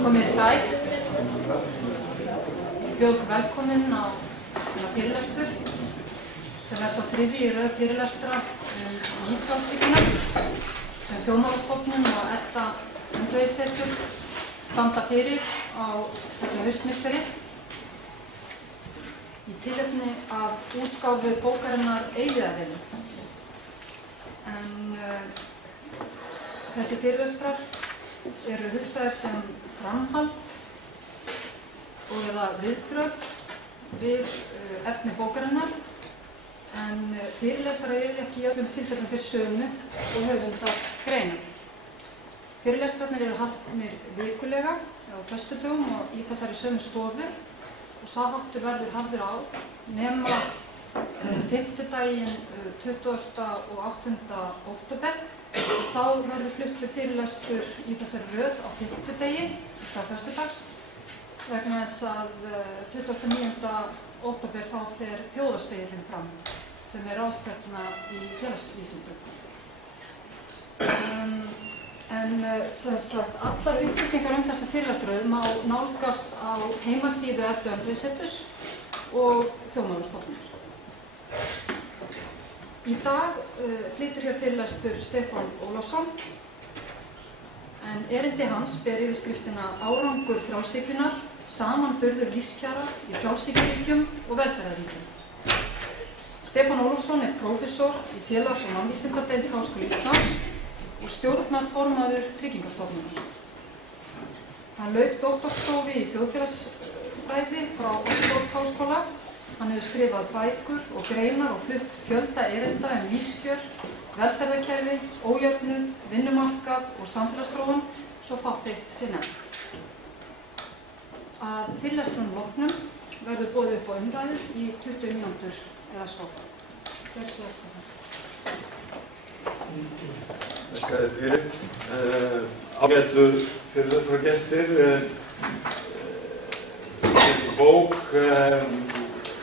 Komið þið sæl. Bjóð ykkur velkomin á fyrirlestur sem sá þriðji í röð fyrirlestra líffrjálshyggjuna sem Þjóðmálastofnun og Edda Öndvegissetur standa fyrir á þessu haustmisseri í tilefni af útgáfu bókarinnar Eilífðarvelin. En þessi fyrirlestrar eru hugsaðir sem framhald og eða viðbrögð við efni bókarinnar, en fyrirlestrar eru ekki í öllum tilfellum þeir sömu og höfundar greina. Fyrirlestrarnir eru haldnir vikulega á föstudögum og í þessari sömu stofu og sá háttur verður hafður á nema fimmtudaginn 28. október. Þá verður fluttur fyrirlestur í þessari röð á fimmtudegi í stað föstudags vegna þess að 29. október þá fer þjóðarspegillinn fram sem er ráðstefna í félagsvísindum. Allar upplýsingar þessa fyrirlestraröð má nálgast á heimasíðu Eddu Öndvegisseturs og Þjóðmálastofnunar. Í dag flytur hér fyrirlestur Stefán Ólafsson, en erindi hans ber yfirskriftina Árangur frjálshyggjunnar, samanburður lífskjara í frjálshyggjuríkjum og velferðarríkjum. Stefán Ólafsson er prófessor í félags- og mannvísindadeild Háskóla Íslands og stjórnarformaður Tryggingastofnunar. Hann lauk doktorsprófi í þjóðfélagsfræði frá Oxford Háskóla. Hann hefur skrifað bækur og greinar og flutt fjölda erinda lífskjör, velferðarkerfi, ójöfnuð, vinnumarkað og samfélagsþróun, svo fátt eitt sé nefnt. Að fyrirlestrum loknum verður boðið upp á umræður í 20 mínútur eða svo. Gjörðu svo þess Þakka þér fyrir. Ágætu fyrirlestrargestir. Þessi bók,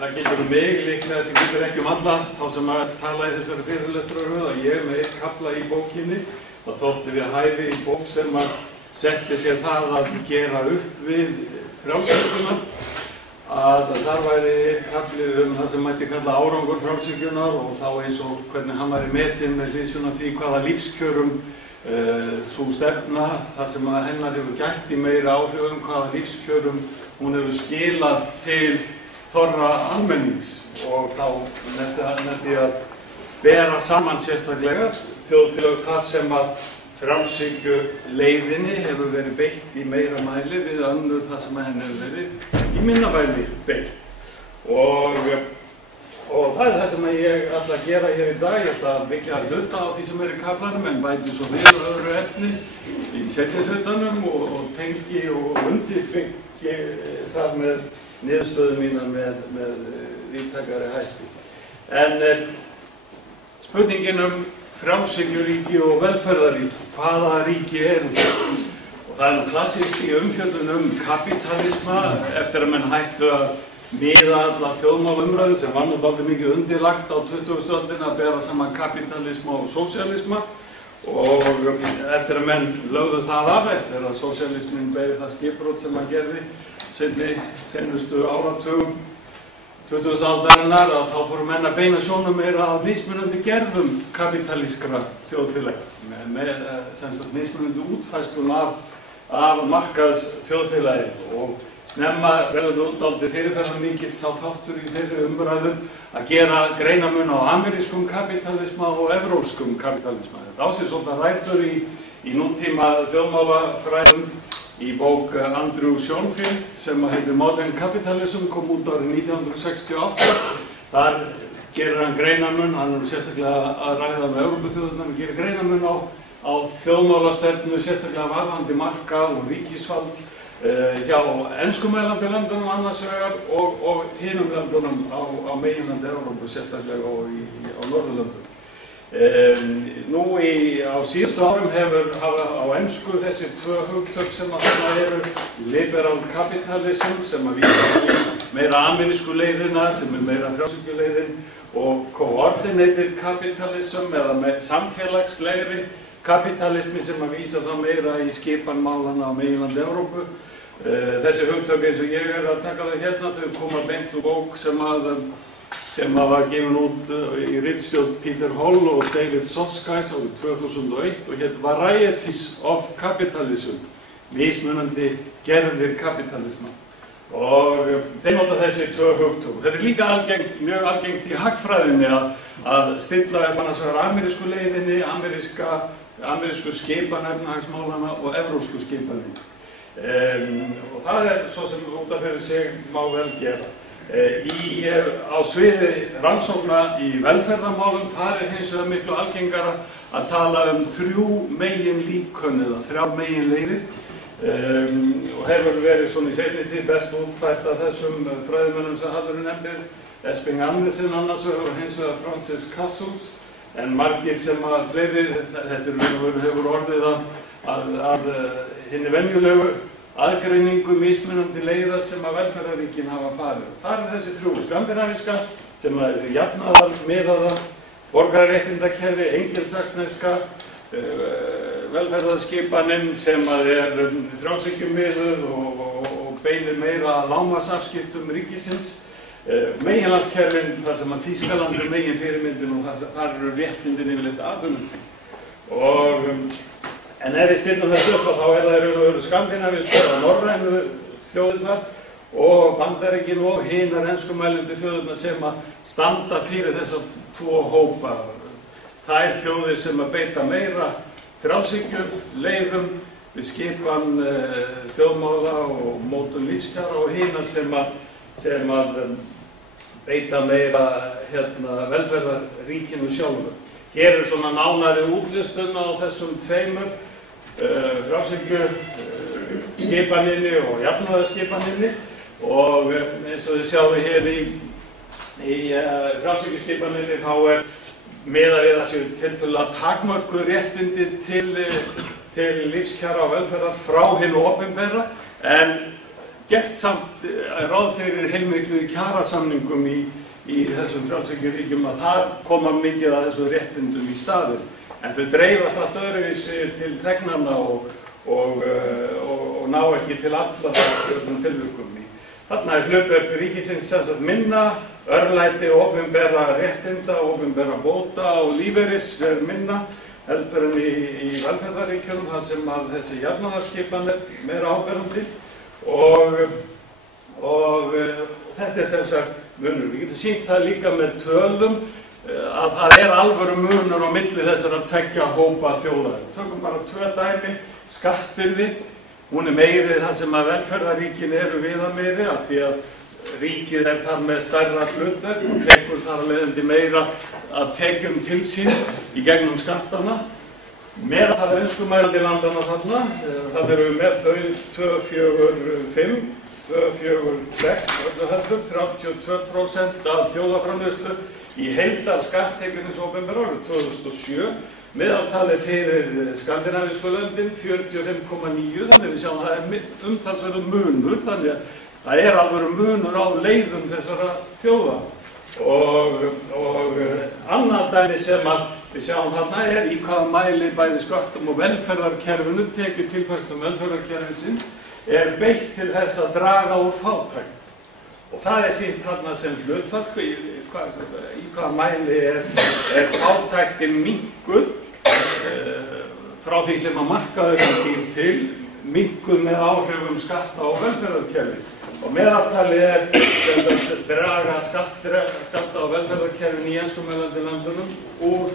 það getur mig líklega sem getur ekki alla þá sem að tala í þessari fyrirlestrarröð að ég með einn kafla í bókinni. Það þótti við hæfi í bók sem að setti sér það að gera upp við frjálshyggjuna, að það væri einn kafli það sem mætti kalla árangur frjálshyggjunnar og þá eins og hvernig hann væri metinn með hliðsjón af því hvaða lífskjörum sú stefna, það sem að hennar hefur gætt í meira áhrifum, hvaða lífskjörum hún hefur skilað til þorra almennings og þá með því að bera saman sérstaklega þjóðfélög þar sem að frjálshyggjuleiðinni hefur verið beitt í meira mæli við önnur það sem henni hefur verið í minna mæli beitt. Og það er það sem ég ætla að gera hér í dag. Ég ætla að byggja hluta á því sem er í kaflanum en bæti svo við öðru efni í seinni hlutanum og tengi og undirbyggi það með niðurstöðu mína með víðtækari hætti. En spurningin frjálshyggjuríki og velferðarríki, hvaða ríki eru þetta? Og það er klassísk í umfjöllun kapítalisma eftir að menn hættu að miða alla þjóðmálumræðu sem var dálítið mikið undirlagt á 20. öldinni að bera saman kapítalisma og sósíalisma og eftir að menn lögðu það af eftir að sósíalismin beið það skipbrot sem hann gerði seinustu áratugum 20. aldarinnar að þá fóru menn að beina sjónum meira að mismunandi gerðum kapítalískra þjóðfélaga með mismunandi útfærslun af markaðs þjóðfélagi og snemma verður dálítið fyrirferðarmikill sá þáttur í þeirri umræðu að gera greinamun á amerískum kapítalisma og evrópskum kapítalisma. Þetta á sér svolítið rætur í nútíma þjóðmálafræðum í bók Andrew Schoenfield sem heitir Modern Capitalism, kom út árið 1968. Þar gerir hann greinamun, hann er sérstaklega að ræða með Evrópuþjóðirnar, hann gerir greinamun á þjóðmálastefnu, sérstaklega varðandi markað og ríkisvald hjá enskumælandi löndunum annars vegar og hinum löndunum á meginlandi Evrópu, sérstaklega og á Norðurlöndum. Nú á síðustu árum hafa á ensku þessi tvö hugtök sem að þarna eru liberal capitalism sem að vísa meira amerísku leiðina sem er meira frjálshyggjuleiðin og coordinated capitalism eða með samfélagslegri kapitalismi sem að vísa þá meira í skipan málanna á meginlandi Evrópu. Þessi hugtök eins og ég að taka það hérna, þau koma beint úr bók sem var gefin út í ritstjórn Peter Hall og David Soskais árið 2001 og hét Varieties of Capitalism, mismunandi gerðir kapitalisma. Og þeir nota þessi tvö hugtök. Þetta líka mjög algengt í hagfræðinni að stilla annars vegar amerísku leiðinni, amerísku skipan efnahagsmálana og evrópsku skipaninni. Og það svo sem út af fyrir sig má vel gera. Á sviði rannsókna í velferðarmálum þar hins vegar miklu algengara að tala þrjú megin líkön eða þrjár megin leiðir. Og hefur verið svona í seinni tíð best útfært af þessum fræðimönnum sem Hallurinn nefnir, Esping Andersen annars vegar og hins vegar Francis Castles, en margir sem að fleiri, þetta hefur orðið að hinni venjulegu aðgreiningu mismunandi leiða sem að velferðarríkin hafa farið. Það þessi þrjú, skandinavíska sem er jafnaðar, miðaða, borgararéttindakerfi, engilsaxneska, velferðarskipaninn sem er frjálshyggjumiðuð og beinir meira að lágmarksafskiptum ríkisins, meginlandskerfin þar sem að Þýskaland megin fyrirmyndin og þar eru réttindin yfirleitt atvinnutengd. En við stillum þessu upp þá það skandinavísku og norrænu þjóðirnar og Bandaríkin og hinar enskumælandi þjóðirnar sem að standa fyrir þessa tvo hópa. Það þjóðir sem að beita meira frjálshyggju leiðum við skipan þjóðmála og mótun lífskjara og hinar sem að beita meira velferðarríkinu sjálfu. Hér svona nánari útlistun á þessum tveimur, frjálshyggju skipaninni og jafnaðarskipaninni og eins og þið sjáum hér í frjálshyggju skipaninni þá miðað við þessu tiltölulega takmörkuð réttindi til lífskjara og velferðar frá hinu opinbera en gert samt ráð fyrir heilmiklu kjarasamningum í þessum frjálshyggjuríkjum að það koma mikið að þessu réttindum í staðinn. En þau dreifast allt öðruvísi til þegnanna og ná ekki til alla þessum tilvikum. Þarna hlutverk ríkisins sem sagt minna, örlæti opinbera réttinda, opinbera bóta og lífeyris minna heldur en í velferðarríkjunum þar sem að þessi jafnaðarskipan meira áberandi og þetta sem sagt munur. Við getum sýnt það líka með tölum að það alvöru munur á milli þessara tveggja hópa þjóða. Tökum bara tvö dæmi, skattbyrði, hún meiri þar sem að velferðarríkin eru viðameiri af því að ríkið þar með stærra hlutverk og tekur þar að leiðandi meira að tekjum til sín í gegnum skattana. Með það enskumælandi landana þarna, það eru með þau 2,4,5, 2,4,6, 32% af þjóðarframleiðslu í heildar skatttekjunins opinbera árið 2007. Meðaltalið fyrir skandinavísku löndin 45,9, þannig við sjáum að það umtalsverður munur, þannig að það alvöru munur á leiðum þessara þjóða. Og annað dæmi sem að við sjáum þarna í hvaða mæli bæði skattum og velferðarkerfinu, tekjutilfærslum velferðarkerfisins, beitt til þess að draga úr fátækt. Og það sýnt þarna sem hlutfall í hvaða mæli fátæktin minnkuð frá því sem að markaðurinn býr til, minnkuð með áhrifum skatta og velferðarkerfi. Og meðaltalið draga skatta og velferðarkerfin í enskumælandi landunum úr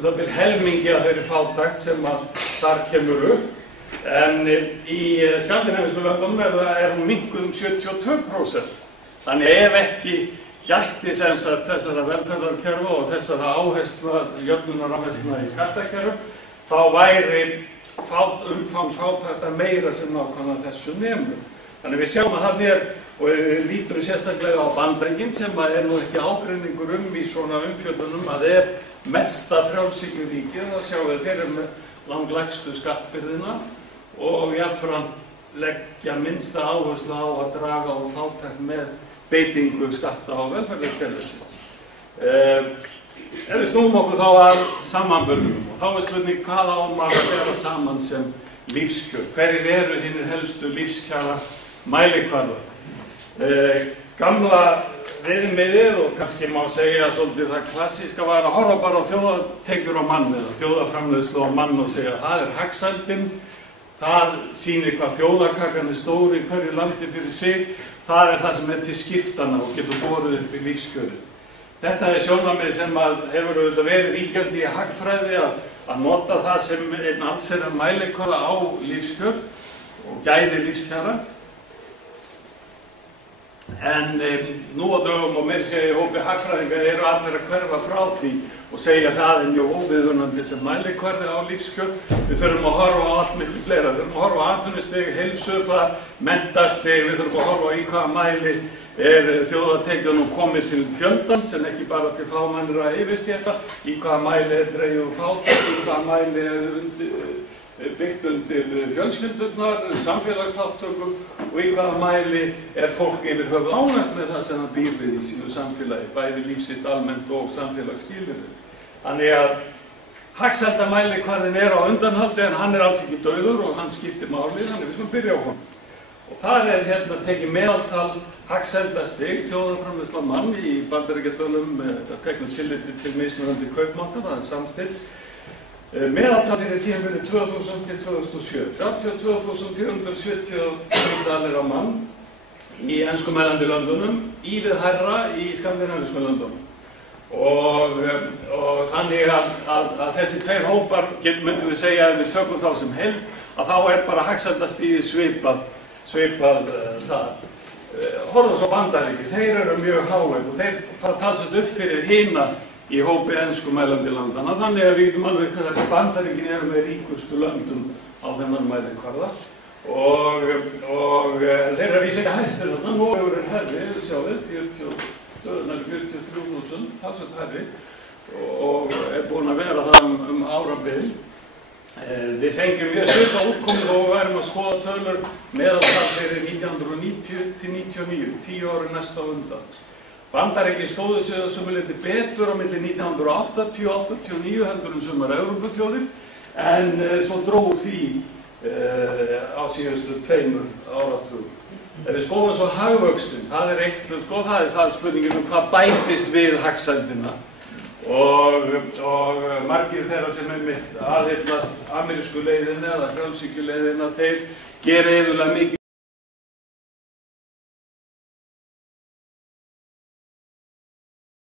það bil helmingi af þeirri fátækt sem að þar kemur upp. En í skandinavísku löndunum hún minnkuð 72%. Þannig ef ekki gætti sem sagt þessara velferðarkerfa og þessara jöfnunaráherslna í skattakerfum, þá væri umfang fátæktar meira sem nákvæmlega þessu nemur. Þannig við sjáum að þannig og við lítum sérstaklega á Bandaríkin sem nú ekki ágreiningur í svona umfjöllunum að mesta frjálshyggjuríkið, þá sjáum við þeir með langlægstu skattbyrðina og jafnframt leggja minnsta áherslu á að draga úr fátækt með beitingu skatta og velferðarkerfisins. Ef við snúum okkur þá að samanburðinum þá spurning hvað á maður að bera saman sem lífskjör. Hverjir eru hinir helstu lífskjara mælikvarðar? Gamla viðmiðið og kannski má segja svolítið það klassíska var að horfa bara á þjóðartekjur á mann eða þjóðarframleiðslu á mann og segja það er hagsældin, það sýnir hvað þjóðarkakan er stór í hverju landi fyrir sig, það er það sem er til skiptana og getur borið upp í lífskjöru. Þetta er sjónarmið sem hefur auðvitað verið ríkjandi í hagfræði að nota það sem einn allsherjar mælikvarða á lífskjör og gæði lífskjara. En nú á dögum og meira segja í hópi hagfræðingar eru allir að hverfa frá því og segja að það er mjög óviðunandi sem mælikvarði á lífskjör. Við þurfum að horfa á allt miklu fleira. Við þurfum að horfa á atvinnustig, heilsufar, menntastig, við þurfum að horfa á í hvaða mæli er þjóðartekjunum komið til fjöldans en ekki bara til fámennra yfirstétta, í hvaða mæli er dregið úr fátækt, í hvaða mæli er byggt undir fjölskyldurnar, samfélagsþátttökum og í hvaða mæli er fólk yfir höfuð ánægt með það sem það býr við í sínu samfélagi, bæði lífsitt almennt og samfélagsskilyrði. Þannig að hagsældarmælikvarðinn er á undanhaldi en hann er alls ekki dauður og hann skiptir máli, þannig við skulum byrja á honum. Og það er hérna tekið meðaltal hagsældastig þjóðarframleiðslu á mann í Bandaríkjadölum, þetta tekur tilliti til mismunandi kaupmáttar, það er samstillt. Meðaltal fyrir tímabilið 2000 til 2007, 32.470 dalir á mann í enskumælandi löndunum, ívið hærra í skandinavísku löndunum. Og þannig að þessi tveir hópar, myndum við segja ef við tökum þá sem heild, að þá er bara hagsældastigið svipað það. Horfum svo Bandaríki, þeir eru mjög háir og þeir fara talsveit upp fyrir hina í hópi enskumælandi landana, þannig að við getum alveg hvernig að Bandaríkin eru með ríkustu löndum á þennan mælikvarða og þeir eru vísið ekki hæstir þarna, Noregur er herri, sjáðu, 43.000, talsveit herri og er búin að vera það árabil. Við fengjum mjög svipað útkomið og værum að skoða tölur meðaltal fyrir 1990 til 1999, 10 ári næsta undan. Bandaríkin stóðu sig sumuleyti betur á milli 1980 og 1989 heldur en sumar Evrópuþjóðir en svo drógu því á síðustu 2 áratugum. Ef við skoðum svo hagvöxtinn, það er eitt, það er spurningin hvað bætist við hagsældina og margir þeirra sem aðhyllast amerísku leiðina eða frjálshyggjuleiðina, þeir gera iðulega mikið